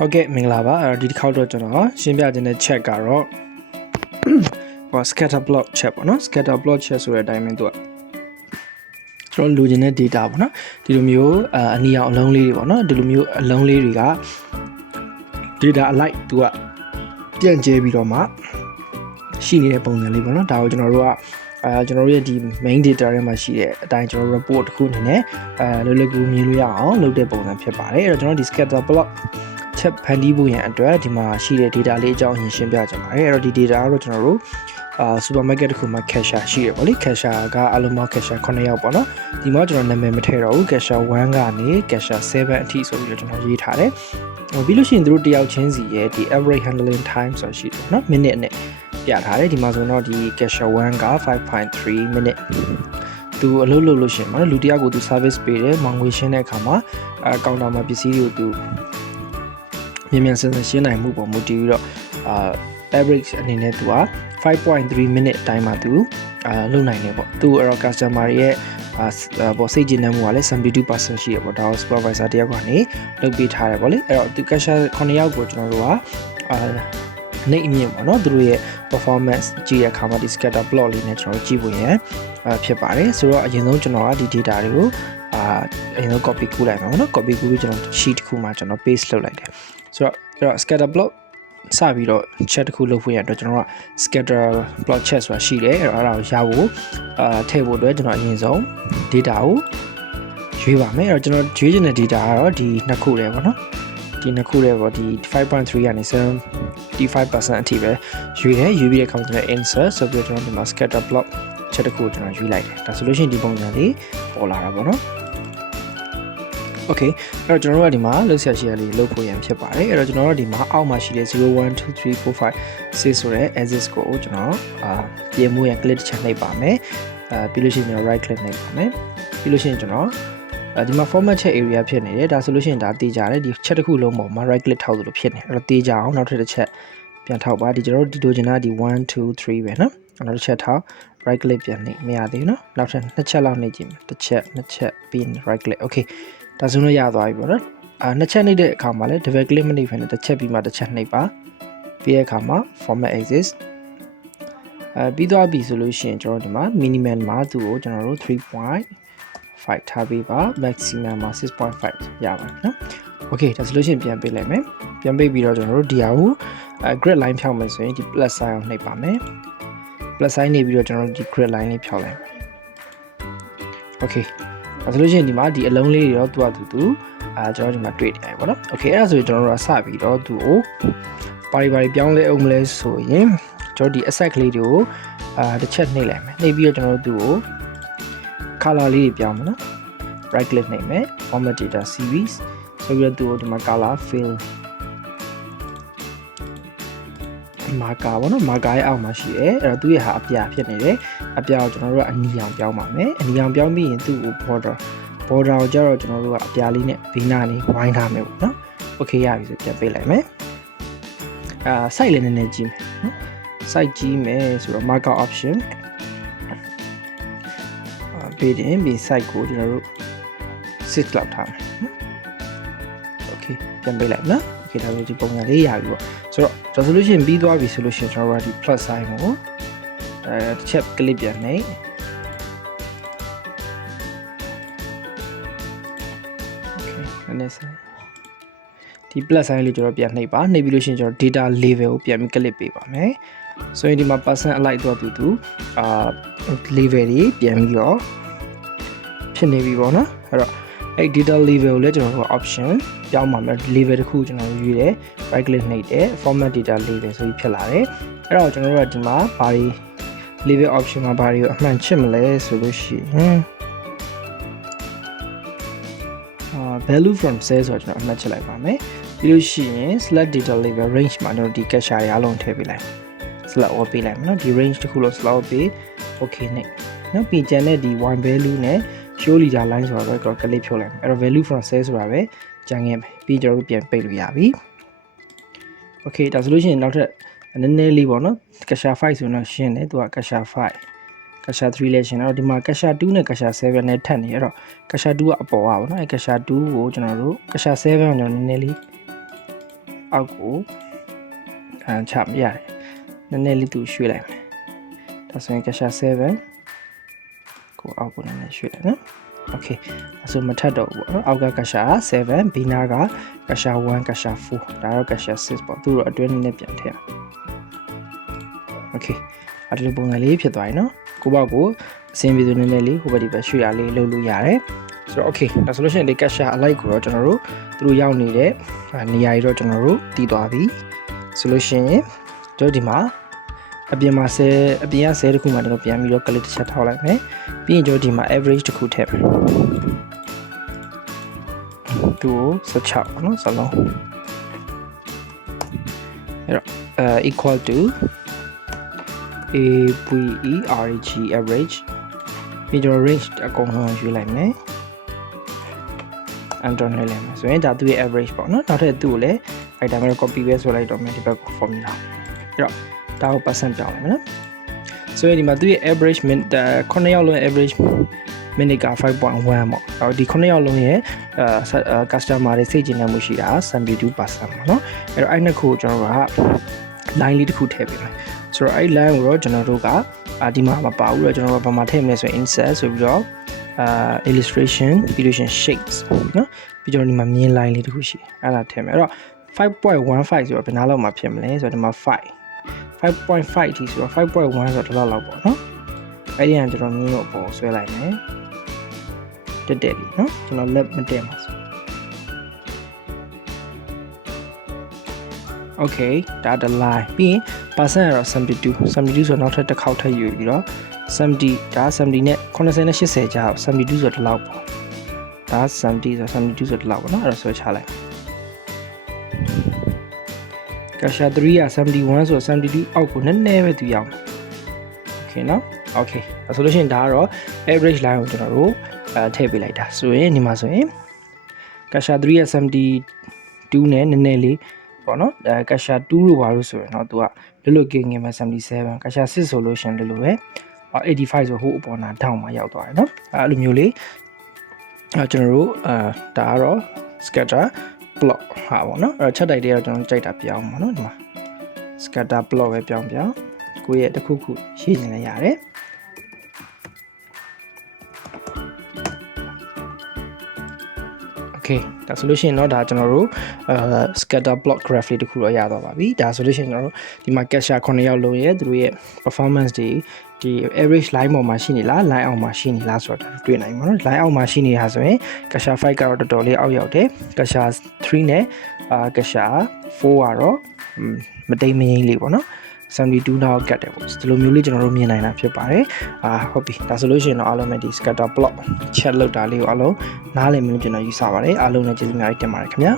ဟုတ်ကဲ့မင်္ဂလာပါဒီတစ်ခေါက်တော့ကျွန်တော်ရှင်းပြခြင်းတဲ့ check ကတော့Scatterplot check ပေါ့နော် Scatterplot check ဆိုတဲ့အတိုင်းပဲသူကကျွန်တော်လိုချင်တဲ့ data ပေါ့နော်ဒီလိုမျိုးအနီရောင်အလုံးလေးတွေပေါ့နော်ဒီလိုမျိုးအလုံးလေးတွေက data alike သူကပြန့်ကျဲပြီးတော့မှရှိနေတဲ့ပုံစံလေးပေါ့နော်ဒါကိုကျွန်တော်တို့ကကျွန်တော်တို့ရဲ့ဒီ main data ထဲမှာရှိတဲ့အတိုင်းကျွန်တော် report တစ်ခုအနေနဲ့လွယ်လွယ်ကူကူမြင်လို့ရအောင်လုပ်တဲ့ပုံစံဖြစ်ပါတယ်အဲ့တော့ကျွန်တော်ဒီ Scatterplotချက်ဖန်တီးဖို့ရန်အတွက်ဒီမှာရှိတဲ့ data လေးအကြောင်းအရင်ရှင်းပြကြပါမယ်အဲ့တော့ဒီ data ကတော့ကျွန်တော်တို့supermarket တစ်ခုမှာ cashier ရှိရပေါ့လေ cashier ကအလုံးပေါင်း cashier 9ယောက်ပေါ့နော်ဒီမှာကျွန်တော်နာမည်မထည့်တော့ဘူး cashier 1ကနေ cashier 7အထိဆိုပြီးတော့ကျွန်တော်ရေးထားတယ်ပြီးလို့ရှိရင်တို့တယောက်ချင်းစီရဲ့ဒီ average handling time ဆိုရှိတယ်နော် minute နဲ့ပြထားတယ်ဒီမှာဆိုတော့ဒီ cashier 1က 5.3 minuteသူအလုပ်လုပ်လို့ရှိရင်ပေါ့နော်လူတယောက်ကိုသူ service ပေးတယ်မောင်ငွေရှင်းတဲ့အခါမှာကောင်တာမှာပစ္စည်းတွေကိုသူမြန်မြန်ဆန်ဆန်ရှင်းနိုင်မှုပေါ်မူတည်ပြီးတော့average အနေနဲ့သူက 5.3 minute အတိုင်းမှာသူလုပ်နိုင်တယ်ပေါ့သူအဲ့တော့ customer ရဲ့ပေါ့စိတ်ကြည်နမှုကလည်း 72% ရှိရပေါ့ဒါကို supervisor တယောက်ကနေလုပ်ပေးထားတယ်ပေါ့လေအဲ့တော့သူ cashier 9ယောက်ကိုကျွန်တော်တို့ကနေအမြင့်ပေါ့နော်သူတို့ရဲ့ performance ကြည့်ရခါမှာဒီ Scatterplot လေးနဲ့ကျွန်တော်ကြည့်ဖို့ရန်ဖြစ်ပါတယ်ဆိုတော့အရင်ဆုံးကျွန်တော်ကဒီ data တွေကိုအရင်ဆုံး copy ကူးလိုက်မှာပေါ့နော် copy ကူးပြီးကျွန်တော် sheet တစ်ခုမှာကျွန်တော် paste လုပ်လိုက်တယ်ဆိုတော့ Scatterplot စပြီးတော့ chat တစ်ခုလုပ်ဖို့ရအတွက်ကျွန်တော်က Scatterplot chat ဆိုတာရှိတယ်အဲ့တော့ရဖို့ထည့်ဖို့အတွက်ကျွန်တော်အရင်ဆုံး data ကိုရွေးပါမယ်အဲ့တော့ကျွန်တော်ရွေးချင်တဲ့ data ကတော့ဒီနှစ်ခုလေးပေါ့နော်ဒီနှစ်ခုလေးပေါ့ဒီ 5.3 ကနေ 75% အထိပဲရွေးတယ်ရွေးပြီးတဲ့အခါမှာကျွန်တော် insert ဆိုပြီးတော့ကျွန်တော်ဒီမှာ Scatterplot chat တစ်ခုကိုကျွန်တော်ရွေးလိုက်တယ်ဒါဆိုလို့ရှိရင်ဒီပုံစံလေးပေါ်လာတာပေါ့နော်Okay အဲ့တော့ကျွန်တော်တို့ကဒီမှာလုပ်ဆက်ရှိရလေးလုပ်ဖို့ရန်ဖြစ်ပါတယ်အဲ့တော့ကျွန်တော်တို့ဒီမှာအောက်မှာရှိတဲ့0 1 2 3 4 5 6ဆိုတဲ့ axis ကိုကျွန်တော်ပြင်မှုရန် click တစ်ချက်နှိပ်ပါမယ်ပြီးလို့ရှိရင်ကျွန်တော် right click နှိပ်ပါမယ်ပြီးလို့ရှိရင်ကျွန်တော်ဒီမှာ format check area ဖြစ်နေတယ်ဒါဆိုလို့ရှိရင်ဒါတေးကြတယ်ဒီ check တစ်ခုလုံးပေါ်မှာ right click ထောက်သလိုဖြစ်နေအဲ့တော့တေးကြအောင်နောက်ထပ်တစ်ချက်ပြန်ထောက်ပါဒီကျွန်တော်တို့ဒီလိုချင်တာဒီ1 2 3ပဲနော်နောက်တစ်ချက်ထောက် right click ပြန်နှိပ်မရသေးဘူးနော်နောက်ထပ်နှစ်ချက်လောက်နှိပ်ကြည့်မယ်တစ်ချက်နှစ်ချက်ပြီး right click okayဒါဆိုတော့ရသွားပြီပေါ့နော်နှစ်ချက်နှိပ်တဲ့အခါမှာလည်း double click မနှိပ်ဖ ೇನೆ တစ်ချက်ပြီးမှတစ်ချက်နှိပ်ပါပြီးတဲ့အခါမှာ format axis ပြီးသွားပြီဆိုလို့ရှိရင်ကျွန်တော်ဒီမှာ minimum မှာသူ့ကိုကျွန်တော်တို့ 3.5 ထားပေးပါ maximum မှာ 6.5 ရပါတယ်နော် okay ဒါဆိုလို့ရှိရင်ပြန်ပေးလိုက်မယ်ပြန်ပေးပြီးတော့ကျွန်တော်တို့ဒီဟာကိုgrid line ဖြောက်မယ်ဆိုရင်ဒီ plus sign ကိုနှိပ်ပါမယ် plus sign နေပြီးတော့ကျွန်တော်တို့ဒီ grid line လေးဖြောက်လိုက်မယ် okayဒါဆိုလို့ရှိရင်ဒီမှာဒီအလုံးလေးတွေတော့သူ့အတူတူကျွန်တော်ဒီမှာတွေ့နေတယ်ပေါ့နော်โอเคအဲ့ဒါဆိုရင်ကျွန်တော်တို့ကစပြီးတော့သူ့ကိုပါရီပြောင်းလဲအောင်မလဲဆိုရင်ကျွန်တော်ဒီ asset ကလေးတွေကိုတစ်ချက်နှိပ်လိုက်မယ်နှိပ်ပြီးတော့ကျွန်တော်တို့သူ့ကို color လေးတွေပြောင်းမယ်နော် right click နှိပ်မယ် format data series ဆိုပြီးတော့သူ့ကိုဒီမှာ color fill marker ပေါ့နော် marker ရဲ့အောက်မှာရှိတယ်အဲ့တော့သူ့ရဲ့ဟာအပြာဖြစ်နေတယ်အပြာကိုကျွန်တော်တို့ကအနီရောင်ပြောင်းပါမယ်အနီရောင်ပြောင်းပြီးရင်သူ့ကို border ကိုကြတော့ကျွန်တော်တို့ကအပြာလေးနဲ့ဘေးနားလေးဝိုင်းထားမယ်ပေါ့နော် okay ရပြီဆိုပြန်ပေးလိုက်မယ်site လေးနည်းနည်းကြည့်မယ်နော် site ကြည့်မယ်ဆိုတော့ marker option ပေးတယ်ပြီး site ကိုကျွန်တော်တို့ 6 လောက်ထားမယ်နော် okay ပြန်ပေးလိုက်နော်okay ဒါဆိုဒီပုံစံလေးရပြီပေါ့ဆိုတော့ resolution ပြီးသွားပြီဆိုလို့ရှိရင်ကျွန်တော်တို့ကဒီ plus sign ကိုတစ်ချက် click ပြန်နေ okay နည်းဆိုင်ဒီ plus sign လေးကျွန်တော်ပြန်နှိပ်ပါနှိပ်ပြီးလို့ရှိရင်ကျွန်တော် data level ကိုပြန်ပြီး click ပေးပါမယ်ဆိုရင်ဒီမှာ percent alike တော့တူlevel တွေပြန်ပြီးတော့ဖြစ်နေပြီပေါ့နော်အဲ့တော့အဲ့ data level ကိုလည်းကျွန်တော်တို့ option ပြောင်းပါမယ် level တစ်ခုကျွန်တော်ရွေးတယ် right click နှိပ်တယ် format data level ဆိုပြီးဖြစ်လာတယ်အဲ့တော့ကျွန်တော်တို့ကဒီမှာဘာတွေ level option မှာဘာတွေကိုအမှန်ချစ်မလဲဆိုလို့ရှိရင်value from sales ဆိုတော့ကျွန်တော်အမှတ်ချက်လိုက်ပါမယ်ပြီးလို့ရှိရင် select data level range မှာကျွန်တော်ဒီ capture တွေအားလုံးထည့်ပေးလိုက် select all ပေးလိုက်မယ်နော်ဒီ range တစ်ခုလုံး select ပေး okay နဲ့နော်ပြီးကျန်တဲ့ဒီ one value နဲ့ show leader line ဆိုတော့ click ဖြုတ်လိုက်မယ်အဲ့တော့ value from sales ဆိုတာပဲကြံခဲ့မယ်ပြီးကျွန်တော်တို့ပြန်ပိတ်လို့ရပြီ okay ဒါဆိုလို့ရှိရင်နောက်ထပ်နည်းနည်းလေးပေါ့နော် capture 5ဆိုတော့ရှင်းတယ်သူက capture 5 capture 3လဲရှင်းတော့ဒီမှာ capture 2နဲ့ capture 7နဲ့ထပ်နေအဲ့တော့ capture 2ကအပေါ်ပါပေါ့နော်အဲ့ capture 2ကိုကျွန်တော်တို့ capture 7ကိုကျွန်တော်နည်းနည်းလေး အောက်ကိုချမရတယ်နည်းနည်းလေးသူရွှေ့လိုက်မယ်ဒါဆိုရင်ကရှာ7ကိုအောက်ကိုနည်းနည်းရွှေ့လိုက်နော်โอเคအဲ့ဆိုမထပ်တော့ဘူးပေါ့နော်အောက်ကကရှာ7ဘီနာကကရှာ1ကရှာ4ဒါတော့ကရှာ6ပေါ့သူတို့အတွင်းနည်းနည်းပြန်ထည့်โอเคအဲ့ဒီပုံစံလေးဖြစ်သွားပြီနော်ကိုပေါ့ကိုအစင်းပြီးသူနည်းနည်းလေးဟိုဘက်ဒီဘက်ရွှေ့ရလေးလုပ်လို့ရတယ်ဆိုတော့ okay ဒါဆိုလို့ရှိရင်ဒီကရှာအလိုက်ကိုတော့ကျွန်တော်တို့သူတို့ရောက်နေတဲ့နေရာကြီးတော့ကျွန်တော်တို့တည်သွားပြီဆိုလို့ရှိရင်တို့ဒီမှာအပြင်မှာ10အပြင်က10တခုမှကျွန်တော်ပြန်ပြီးတော့ click တစ်ချက်ထောက်လိုက်မယ်ပြီးရင်တို့ဒီမှာ average တစ်ခုထည့်မယ်သူ16ပေါ့နော်စလုံးအဲ့တော့equal to average average ပြီးတော့ range အကုန်လုံးရွေးလိုက်မယ် enter နှိပ်လိုက်မယ်ဆိုရင်ဒါသူ့ရဲ့ average ပေါ့နော်နောက်ထပ်သူ့ကိုလည်းအဲ့ဒါမျိုး copy ပဲဆိုလိုက်တော့မယ်ဒီဘက်ကို formula အဲ့တော့ဒါကို percent ပြောင်းလိုက်မယ်နော်ဆိုရင်ဒီမှာသူ့ရဲ့ average minute 9ယောက်လုံး average minute က 5.1 ပေါ့အဲ့ဒီ9ယောက်လုံးရဲ့ customer တွေစိတ်ကျဉ်းမှုရှိတာ 72% ပေါ့နော်အဲ့တော့အဲ့နှစ်ခုကိုကျွန်တော်က line လေးတစ်ခုထည့်ပေးမယ်ဆိုတော့အဲ့ line ကိုတော့ကျွန်တော်တို့ကဒီမှာမပါဘူးတော့ကျွန်တော်တို့ဘာမှထည့်မလဲဆိုရင် insert ဆိုပြီးတော့illustration ပြီးလို့ရှိရင် shapes နော်ပြီးတော့ဒီမှာမြင်း line လေးတစ်ခုရှိအဲ့ဒါထည့်မယ်အဲ့တော့ 5.15 ဆိုတော့ဘယ်နှလောက်မှဖြစ်မလဲဆိုတော့ဒီမှာ 5.5 ထိဆိုတော့ 5.1 ဆိုတော့ဒီလောက်ပေါ့နော်အဲ့ဒီကကျွန်တော်မြင်းကိုအပေါ်ဆွဲလိုက်မယ်တက်တက်လေးနော်ကျွန်တော် left မတက်ပါဘူး okay ဒါတ line ပြီးရင် percent ကတော့72ဆိုတော့နောက်ထပ်တစ်ခေါက်ထပ်ယူပြီးတော့70ဒါ70နဲ့80နဲ့80ကြာ72ဆိုတော့ဒီလောက်ပေါ့ဒါ70ဆို72ဆိုတော့ဒီလောက်ပေါ့နော်အဲ့ဒါဆွဲချလိုက်ကရှာ3က71ဆိုတော့72အောက်ကိုနည်းနည်းပဲသူရောက်โอเคနော်โอเคဒါဆိုလို့ရှိရင်ဒါကတော့ average line ကိုကျွန်တော်တို့ထည့်ပေးလိုက်တာဆိုရင်ဒီမှာဆိုရင်ကရှာ3က72နဲ့နည်းနည်းလေးပေါ့နော်ကရှာ2လို့ပါလို့ဆိုရင်တော့သူကလွတ်လွတ်ကင်းကင်းပဲ77ကရှာ6ဆိုလို့ရှိရင်လွတ်လွတ်ပဲ85ဆိုဟိုအပေါ်နာတောင်းမှာရောက်သွားတယ်နော်အဲ့လိုမျိုးလေးကျွန်တော်တို့ဒါကတော့ scatter plot ဟာပေါ့နော်အဲ့ချက်တိုက်တွေတော့ကျွန်တော်ကြိုက်တာပြောင်းပါနော်ဒီမှာ scatter plot ပဲပြောင်းကိုယ့်ရဲ့တစ်ခုခုရေးနေလည်းရတယ်okay ဒါဆိုလို့ရှိရင်တော့ဒါကျွန်တော်တို့scatter plot graph လေးတစ်ခုတော့ရသွားပါပြီဒါဆိုလို့ရှိရင်ကျွန်တော်တို့ဒီမှာ capture 9ယောက်လုံးရဲ့သူတို့ရဲ့ performance တွေဒီ average line ပေါ်မှာရှိနေလား line အောက်မှာရှိနေလားဆိုတော့တွေ့နိုင်ပါတော့ line အောက်မှာရှိနေတာဆိုရင် capture 5ကတော့တော်တော်လေးအောက်ရောက်တယ် capture 3နဲ့capture 4ကတော့မတိမ်မငိမ့်လေးပေါ့နော်72နောက်ကတ်တယ်ပေါ့ဒီလိုမျိုးလေးကျွန်တော်တို့မြင်နိုင်တာဖြစ်ပါတယ်ဟုတ်ပြီဒါဆိုလို့ရှိရင်တော့အားလုံးပဲဒီ scatter plot chat လောက်တာလေးကိုအားလုံးနားလည်မလို့ကျွန်တော်ယူဆပါတယ်အားလုံးလည်းကျေးဇူးများတင်ပါတယ်ခင်ဗျာ